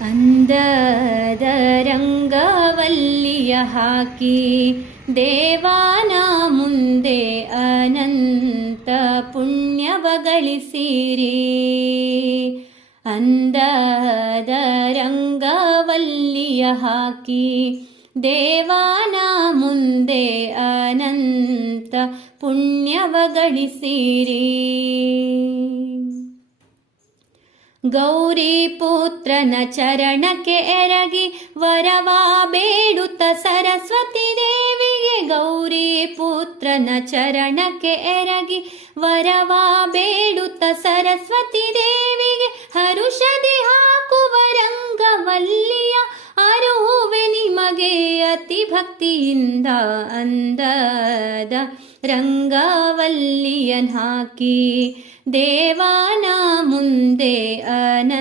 ಅಂದದ ರಂಗವಲ್ಲಿಯ ಹಾಕಿ ದೇವಾನ ಮುಂದೆ ಅನಂತ ಪುಣ್ಯವ ಗಳಿಸಿರಿ. ಅಂದದ ರಂಗವಲ್ಲಿಯ ಹಾಕಿ ದೇವಾನ ಮುಂದೆ ಅನಂತ ಪುಣ್ಯವ ಗಳಿಸಿರಿ. ಗೌರಿ ಪುತ್ರನ ಚರಣಕ್ಕೆ ಎರಗಿ ವರವ ಬೇಡುತ್ತ ಸರಸ್ವತಿ ದೇವಿಗೆ. ಗೌರಿ ಪುತ್ರನ ಚರಣಕ್ಕೆ ಎರಗಿ ವರವ ಬೇಡುತ್ತ ಸರಸ್ವತಿ ದೇವಿಗೆ. ಹರುಷದಿ ಹಾಕುವ ರಂಗವಲ್ಲಿಯ ಅರುಹುವೆ ನಿಮಗೆ ಅತಿ ಭಕ್ತಿಯಿಂದ. ಅಂದದ ರಂಗವಲ್ಲಿಯನ್ ಹಾಕಿ ದೇವಾನ ಮುಂದೆ ಅನಂತ